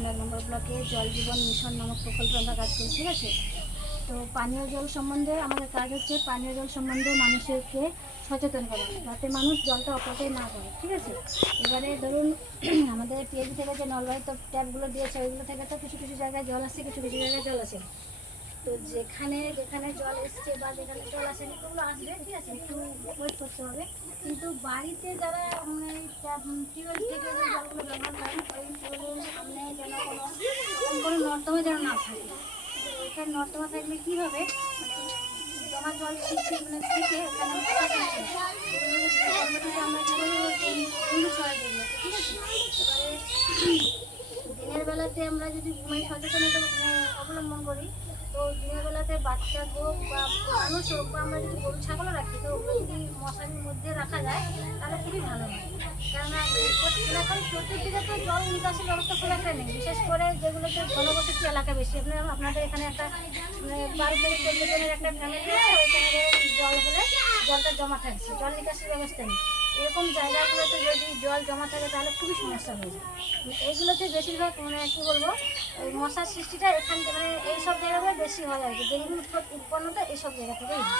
এখানে 1 নম্বর ব্লকে জল জীবন মিশন নামক প্রকল্পে আমরা কাজ করি, ঠিক আছে। তো পানীয় জল সম্বন্ধে আমাদের কাজ হচ্ছে পানীয় জল সম্বন্ধে মানুষকে সচেতন করা, যাতে মানুষ জলটা অপচয় না করে, ঠিক আছে। এবারে ধরুন আমাদের পিএইচি থেকে যে নলবাহিত ট্যাপগুলো দিয়েছে ওইগুলো থেকে তো কিছু কিছু জায়গায় জল আসছে, কিছু কিছু জায়গায় জল আসে। তো যেখানে যেখানে জল এসছে বা যেখানে জল আসেনি ওগুলো আসবে, ঠিক আছে, একটু ওয়েট করতে হবে। কিন্তু বাড়িতে যারা টিউবওয়েল থেকে যে জলগুলো ব্যবহার করেন ওই টিউবওয়েলের সামনে যেন কোনো নর্দমা যেন না থাকে। ওইখানে নর্দমা থাকলে কী হবে, জমা জল সৃষ্টি থেকে ওখানে আমরা কী করি ছড়াই দিই, ঠিক আছে। এবারে দিনের বেলাতে আমরা যদি সচেতনতা অবলম্বন করি, তো দিনের বেলাতে বাচ্চা হোক বা মানুষ হোক বা আমরা যদি গরু ছাগলও রাখি, তো ওগুলো যদি মশারির মধ্যে রাখা যায় তাহলে খুবই ভালো হয়। কেননা এখন চতুর্দিকে তো জল নিকাশের ব্যবস্থা খুব একটা নেই, বিশেষ করে যেগুলোতে ঘনবসতি এলাকা বেশি। আপনাদের এখানে একটা 12 থেকে 14 জনের একটা ফ্যামিলি আছে, ওইখানে জল হলে জলটা জমা থাকছে, জল নিকাশের ব্যবস্থা নেই। এরকম জায়গাগুলোতে যদি জল জমা থাকে তাহলে খুবই সমস্যা হয়ে যায়। এইগুলোতে বেশিরভাগ কী বলবো, ওই মশার সৃষ্টিটা এইসব জায়গাগুলো বেশি হয় আর কি। ডেঙ্গু উৎপন্নটা এইসব জায়গা থেকেই হয়।